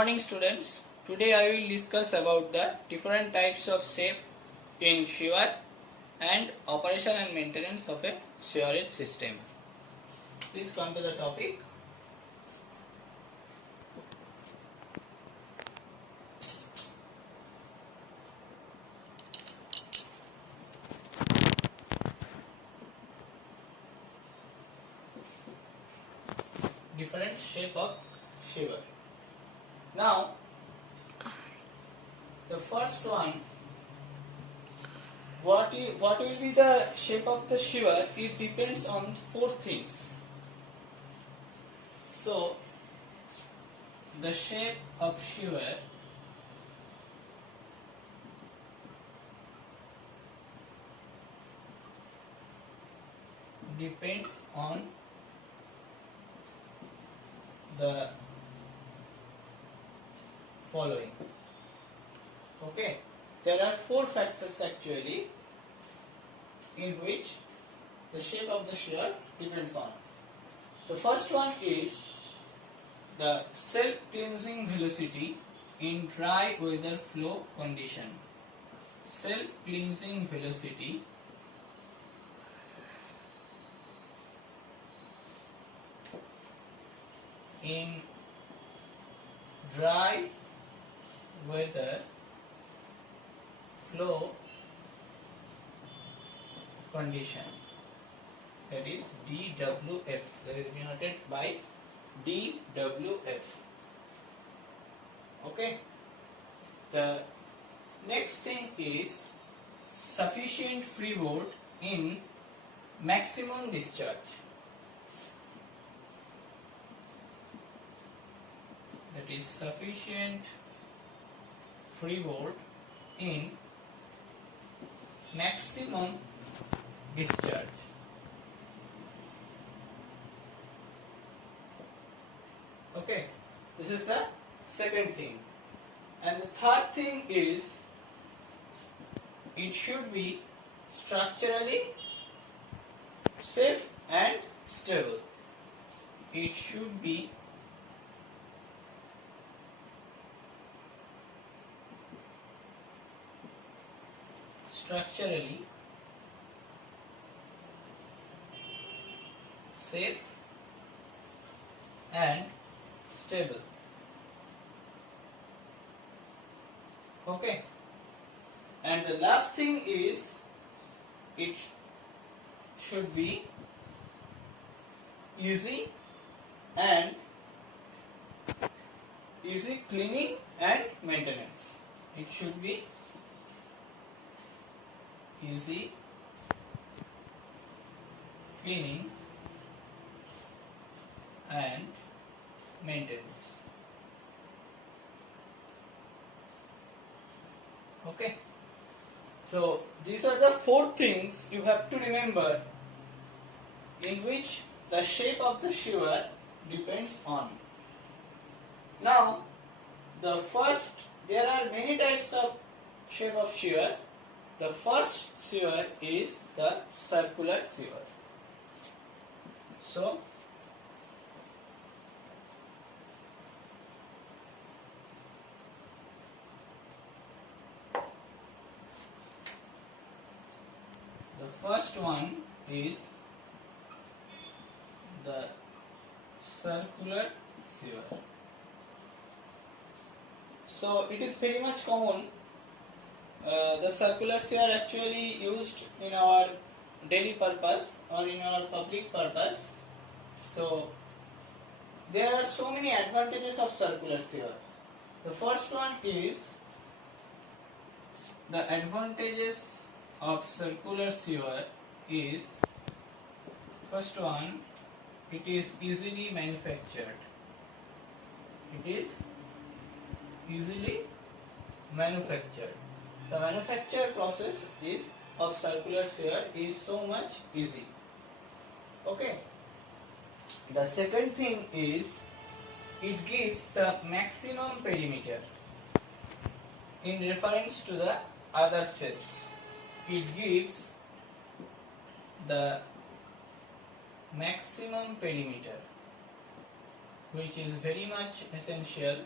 morning students. Today I will discuss about the different types of shape in sewer and operation and maintenance of a sewerage system. Please come to the topic. Different shape of sewer. Now the first one, what will be the shape of the sewer? It depends on four things. So the shape of sewer depends on the following. Okay, there are four factors actually in which the shape of the sewer depends on. The first one is the self-cleansing velocity in dry weather flow condition. Self-cleansing velocity in dry weather flow condition, that is DWF, that is denoted by DWF. Okay, the next thing is sufficient freeboard in maximum discharge, that is sufficient freeboard in maximum discharge. Okay, this is the second thing. And the third thing is it should be structurally safe and stable. It should be structurally safe and stable. Okay, and the last thing is it should be easy cleaning and maintenance. It should be easy cleaning and maintenance. Okay, so these are the four things you have to remember in which the shape of the sewer depends on. Now there are many types of shape of sewer. The first sewer is the circular sewer. So the first one is the circular sewer. So it is very much common. The circular sewer actually used in our daily purpose or in our public purpose. So there are so many advantages of circular sewer. The first one is the advantages of circular sewer is, first one, it is easily manufactured. It is easily manufactured. The manufacture process of circular sewer is so much easy. Okay. The second thing is it gives the maximum perimeter in reference to the other shapes. It gives the maximum perimeter, which is very much essential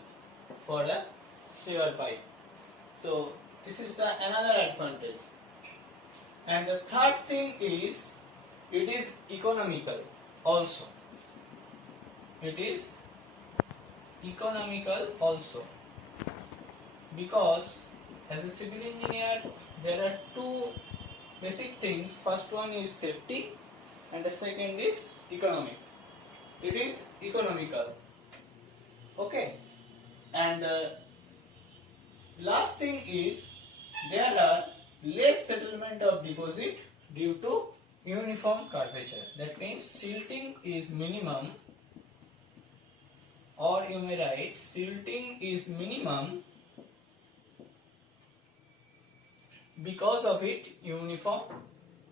for a sewer pipe. So this is the another advantage. And the third thing is it is economical also. It is economical also because as a civil engineer there are two basic things. First one is safety and the second is economic. It is economical. Okay. And the last thing is there are less settlement of deposit due to uniform curvature. That means silting is minimum, or you may write silting is minimum because of its uniform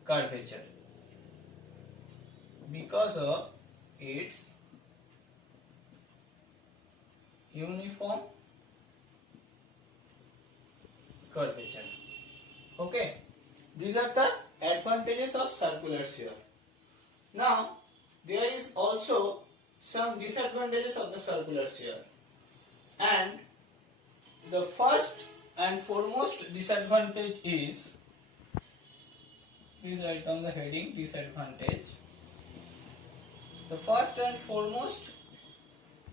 curvature. Because of its uniform curvature. Okay, these are the advantages of circular shear. Now there is also some disadvantages of the circular shear, and the first and foremost disadvantage is, please write down the heading, disadvantage. The first and foremost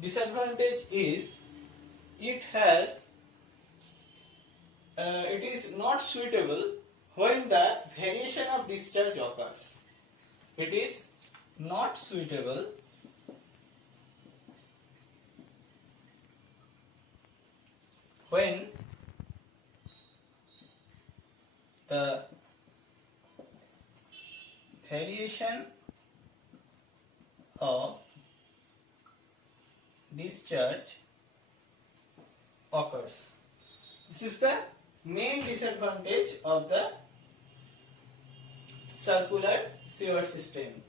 disadvantage is it is not suitable when the variation of discharge occurs. It is not suitable when the variation of discharge occurs. This is the main disadvantage of the circular sewer system.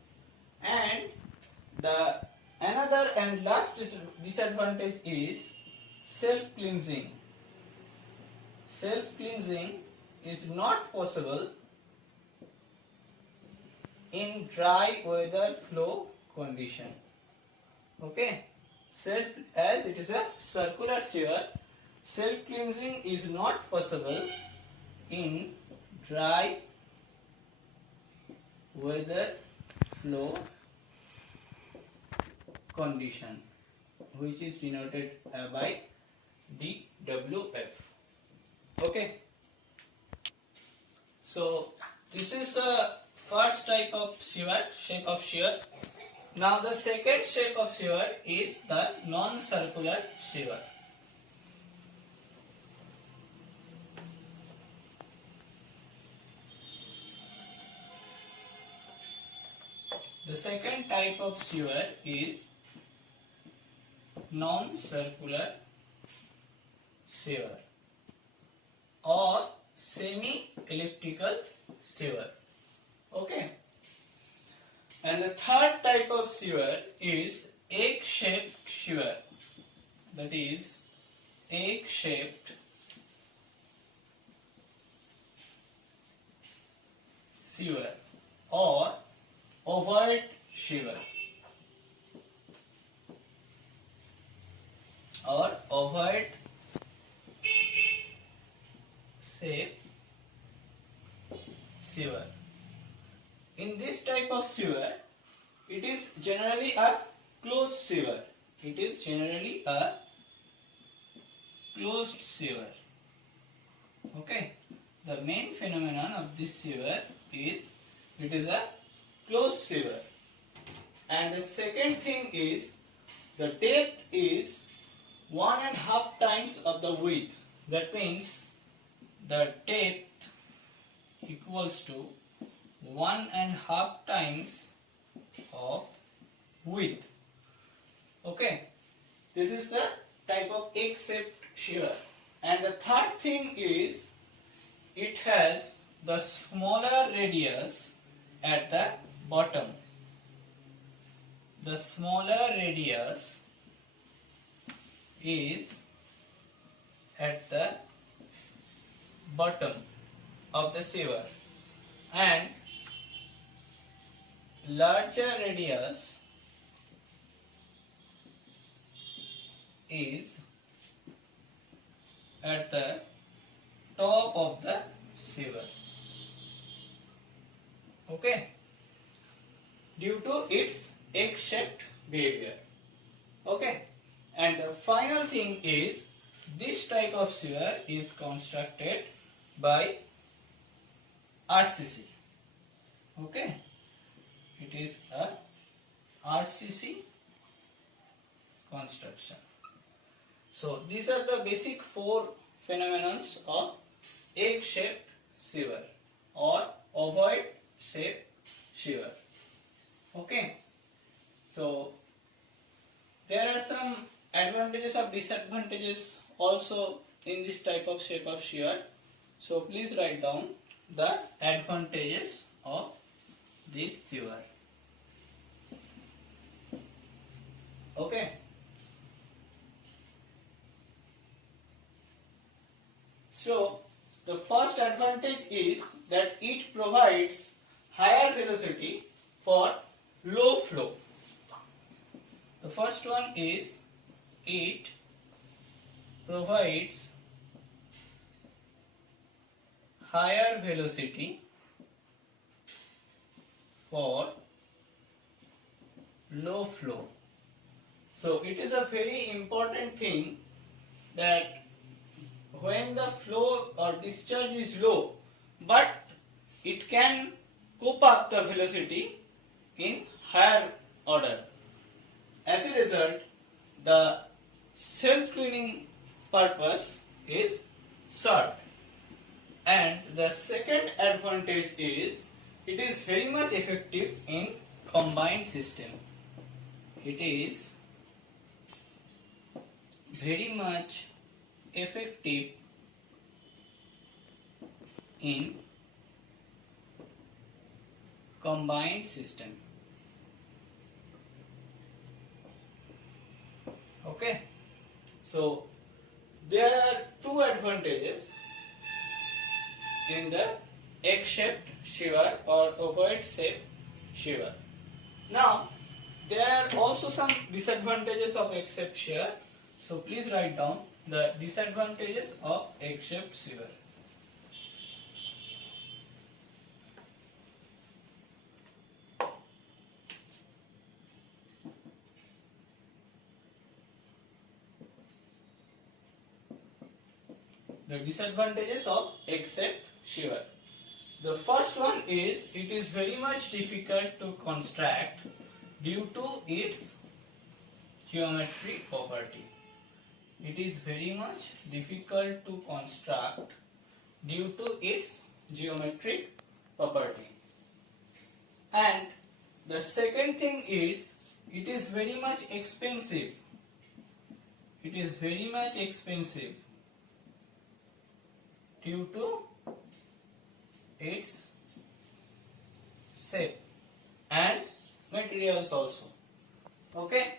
And the another and last disadvantage is self-cleansing. Self-cleansing is not possible in dry weather flow condition. Okay, as it is a circular sewer, self-cleansing is not possible in dry weather flow condition, which is denoted by DWF. Okay, so this is the first type of sewer, shape of sewer. Now the second shape of sewer is the non-circular sewer. The second type of sewer is non-circular sewer or semi-elliptical sewer. Okay. And the third type of sewer is egg-shaped sewer. That is egg-shaped sewer or ovoid sewer or ovoid shape sewer. In this type of sewer, it is generally a closed sewer. It is generally a closed sewer. Okay. The main phenomenon of this sewer is it is a closed sewer. And the second thing is the depth is 1.5 times of the width. That means the depth equals to 1.5 times of width. Okay, this is the type of egg-shaped sewer. And the third thing is it has the smaller radius at the bottom. The smaller radius is at the bottom of the sewer, and larger radius is at the top of the sewer. Okay, due to its egg-shaped behavior. Okay, and the final thing is this type of sewer is constructed by RCC. Okay, it is a RCC construction. So these are the basic four phenomena of egg-shaped sewer or ovoid-shaped sewer. Okay, so there are some advantages or disadvantages also in this type of shape of sewer. So please write down the advantages of this sewer. Okay. So the first advantage is that it provides higher velocity for low flow. The first one is it provides higher velocity for low flow. So it is a very important thing that when the flow or discharge is low, but it can cope up the velocity in higher order. As a result, the self-cleaning purpose is served. And the second advantage is it is very much effective in combined system. It is very much effective in combined system. Okay, so there are two advantages in the egg-shaped sewer or ovoid-shaped sewer. Now there are also some disadvantages of egg-shaped sewer. So please write down the disadvantages of egg-shaped sewer. The disadvantages of egg-shaped sewer. The first one is it is very much difficult to construct due to its geometric property. It is very much difficult to construct due to its geometric property. And the second thing is it is very much expensive. It is very much expensive due to its shape and materials also. Okay,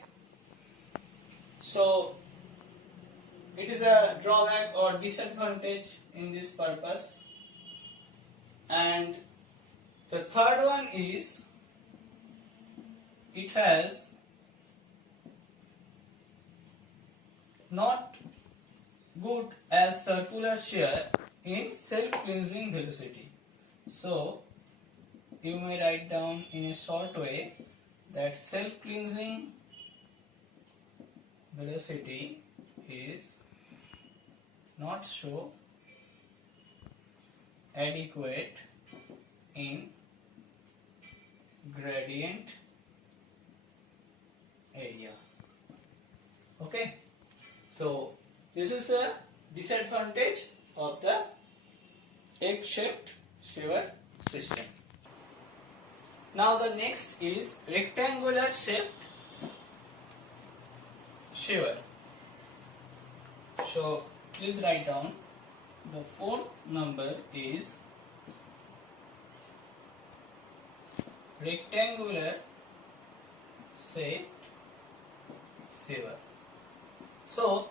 so it is a drawback or disadvantage in this purpose. And the third one is it has not good as circular shear in self-cleansing velocity. So you may write down in a short way that self-cleansing velocity is not so adequate in gradient area. Okay, so this is the disadvantage of the egg-shaped sewer system. Now the next is rectangular shaped sewer. So please write down the phone number is rectangular shaped sewer. So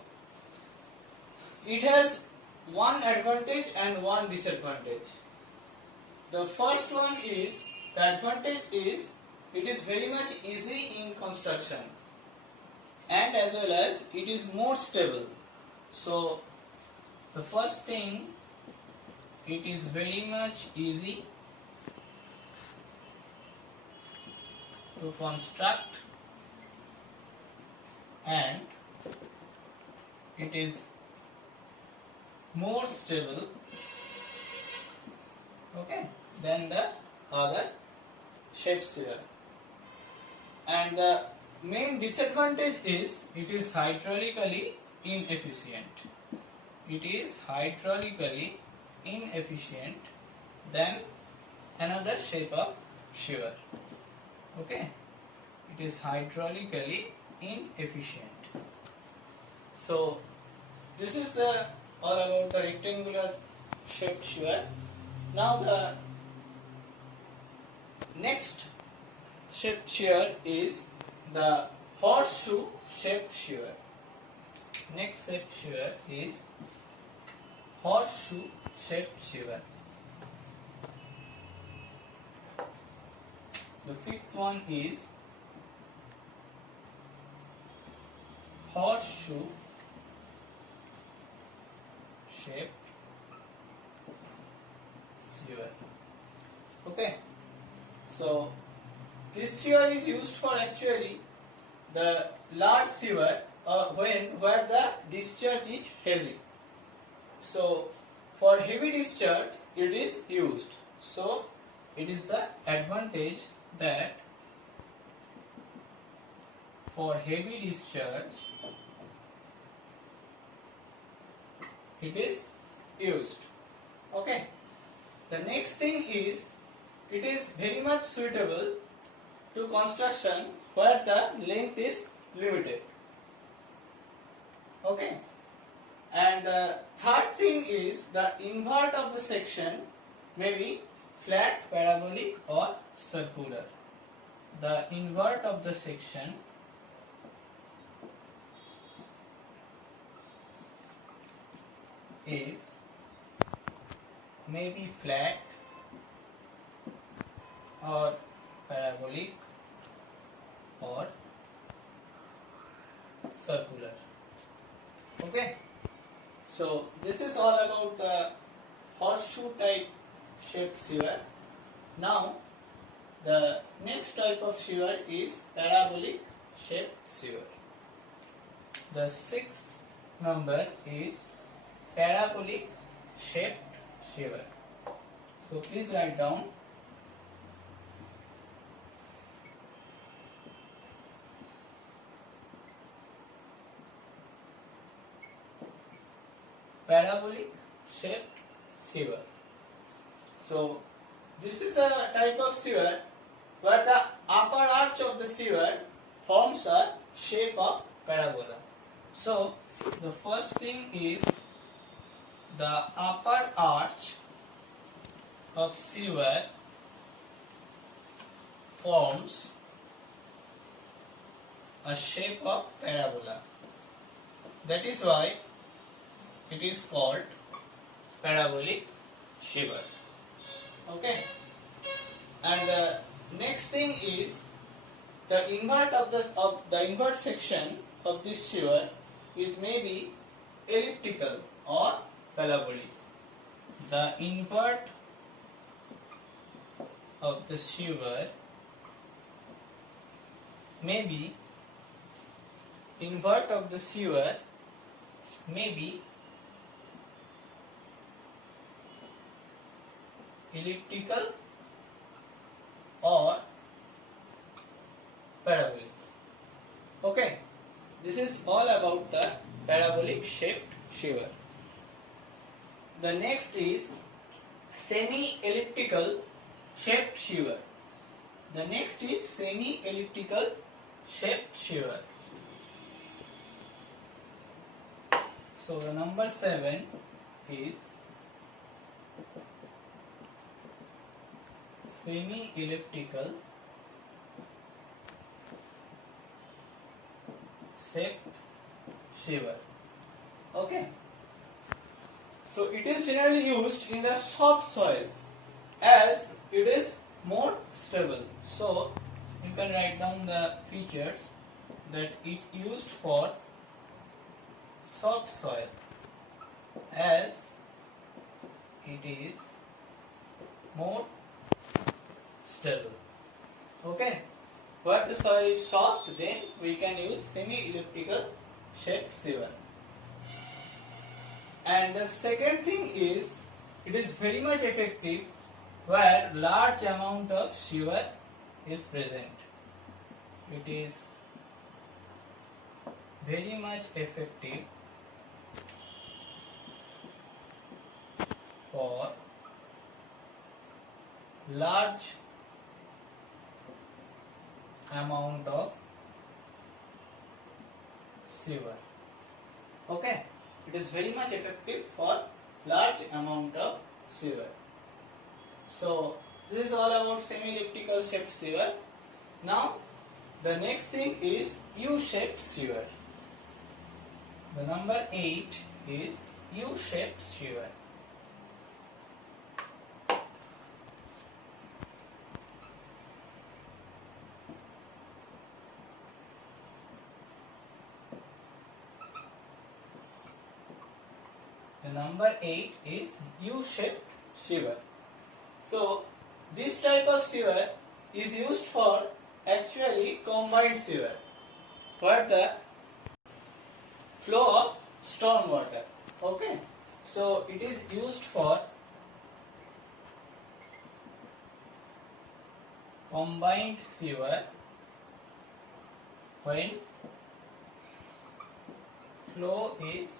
it has one advantage and one disadvantage. The first one is, the advantage is it is very much easy in construction and as well as it is more stable. So The first thing, it is very much easy to construct and it is more stable, okay, than the other shape sewer. And the main disadvantage is it is hydraulically inefficient. It is hydraulically inefficient than another shape of sewer. Okay, it is hydraulically inefficient. So this is the all about the rectangular shaped sewer. Now the next shaped sewer is the horseshoe shaped sewer. Next shaped sewer is horseshoe shaped sewer. The fifth one is horseshoe shaped sewer. Okay, so this sewer is used for actually the large sewer where the discharge is heavy. So for heavy discharge it is used. So it is the advantage that for heavy discharge it is used. Okay. The next thing is it is very much suitable to construction where the length is limited. Okay. And the third thing is the invert of the section may be flat, parabolic or circular. The invert of the section is may be flat or parabolic or circular. Okay, so this is all about the horseshoe type shaped sewer. Now the next type of sewer is parabolic shaped sewer. The sixth number is parabolic shaped sewer. So please write down. Parabolic shaped sewer. So this is a type of sewer where the upper arch of the sewer forms a shape of parabola. So the first thing is the upper arch of sewer forms a shape of parabola. That is why it is called parabolic sewer. Okay. And the next thing is the invert of the invert section of this sewer is maybe elliptical or parabolic. The invert of the sewer may be invert of the sewer may be elliptical or parabolic. Okay, this is all about the parabolic shaped sewer. The next is semi-elliptical shaped sewer. The next is semi-elliptical shaped sewer. So the number 7 is semi-elliptical shaped sewer. Okay. So it is generally used in the soft soil as it is more stable. So you can write down the features that it used for soft soil. as it is more stable. Okay, where the soil is soft, then we can use semi-elliptical shaped sewer. And the second thing is, it is very much effective where large amount of sewer is present. It is very much effective for large amount of sewer. Okay, it is very much effective for large amount of sewer. So this is all about semi-elliptical shaped sewer. Now the next thing is U-shaped sewer. The number 8 is U-shaped sewer. The number 8 is U-shaped sewer. So this type of sewer is used for actually combined sewer, for the flow of storm water. Okay, so it is used for combined sewer when flow is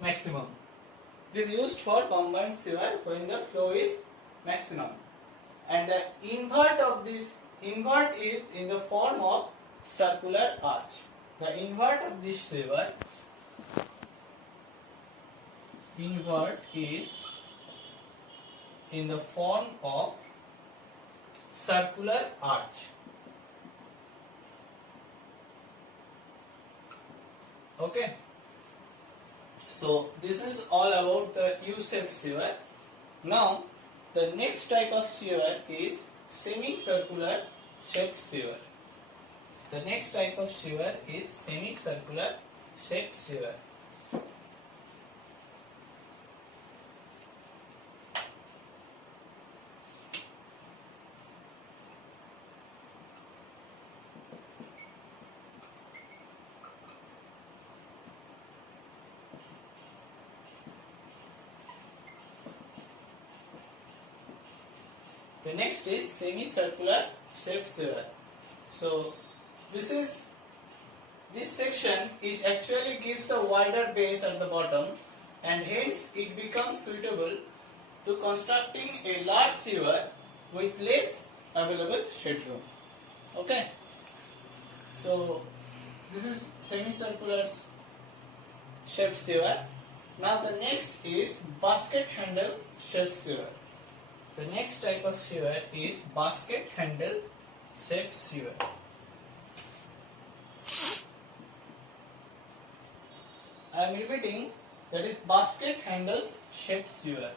maximum. It is used for combined sewer when the flow is maximum. And the invert of this invert is in the form of circular arch. The invert of this sewer invert is in the form of circular arch. Okay. So this is all about the U-shaped sewer. Now the next type of sewer is semicircular shaped sewer. The next type of sewer is semicircular shaped sewer. The next is semicircular shaped sewer. So this section is actually gives a wider base at the bottom, and hence it becomes suitable to constructing a large sewer with less available headroom. Okay. So this is semicircular shaped sewer. Now the next is basket handle shaped sewer. The next type of sewer is basket handle shaped sewer. I am repeating, that is basket handle shaped sewer.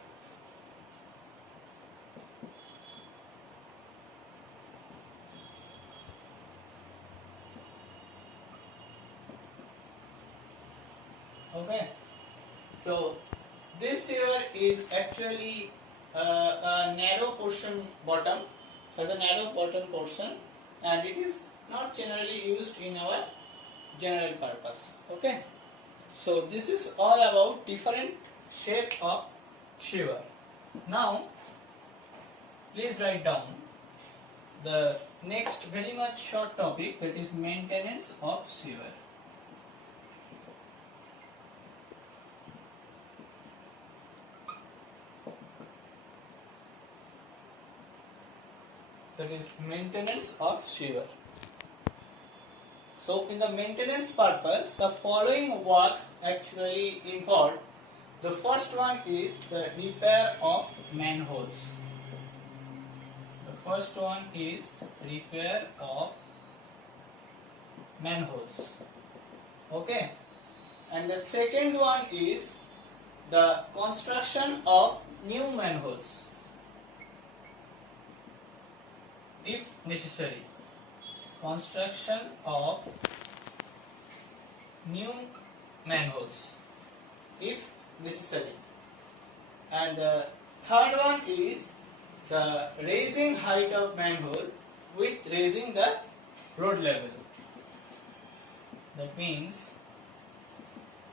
Okay, so this sewer is actually a narrow portion bottom, has a narrow bottom portion, and it is not generally used in our general purpose. Okay, so this is all about different shape of sewer. Now please write down the next very much short topic, that is maintenance of sewer. That is maintenance of sewer. So in the maintenance purpose, the following works actually involved. The first one is the repair of manholes. The first one is repair of manholes. Okay. And the second one is the construction of new manholes, if necessary. Construction of new manholes if necessary. And the third one is the raising height of manhole with raising the road level. That means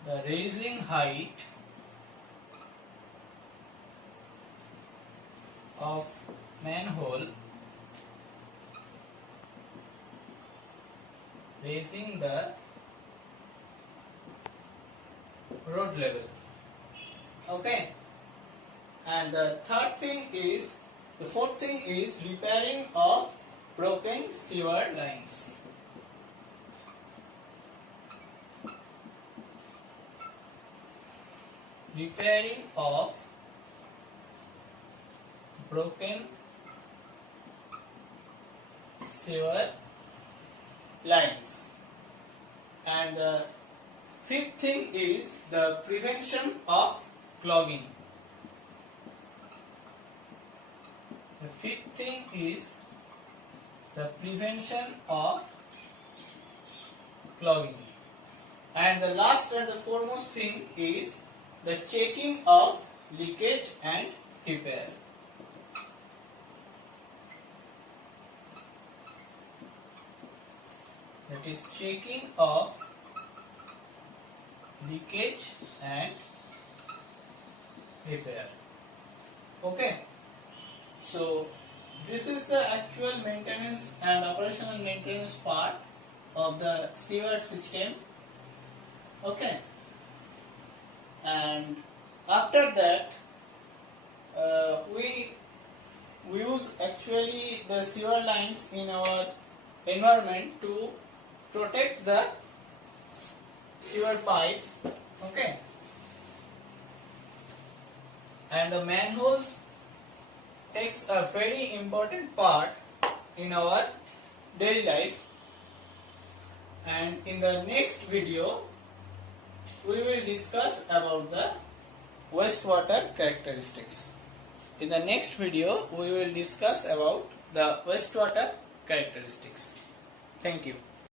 the raising height of manhole, raising the road level. Okay. And the fourth thing is repairing of broken sewer lines. Repairing of broken sewer lines. And the fifth thing is the prevention of clogging. The fifth thing is the prevention of clogging. And the last and the foremost thing is the checking of leakage and repair. That is checking of leakage and repair. Okay. So this is the actual maintenance and operational maintenance part of the sewer system. Okay. And after that we use actually the sewer lines in our environment to protect the sewer pipes. Okay. And the manholes takes a very important part in our daily life. And in the next video we will discuss about the wastewater characteristics. In the next video we will discuss about the wastewater characteristics. Thank you.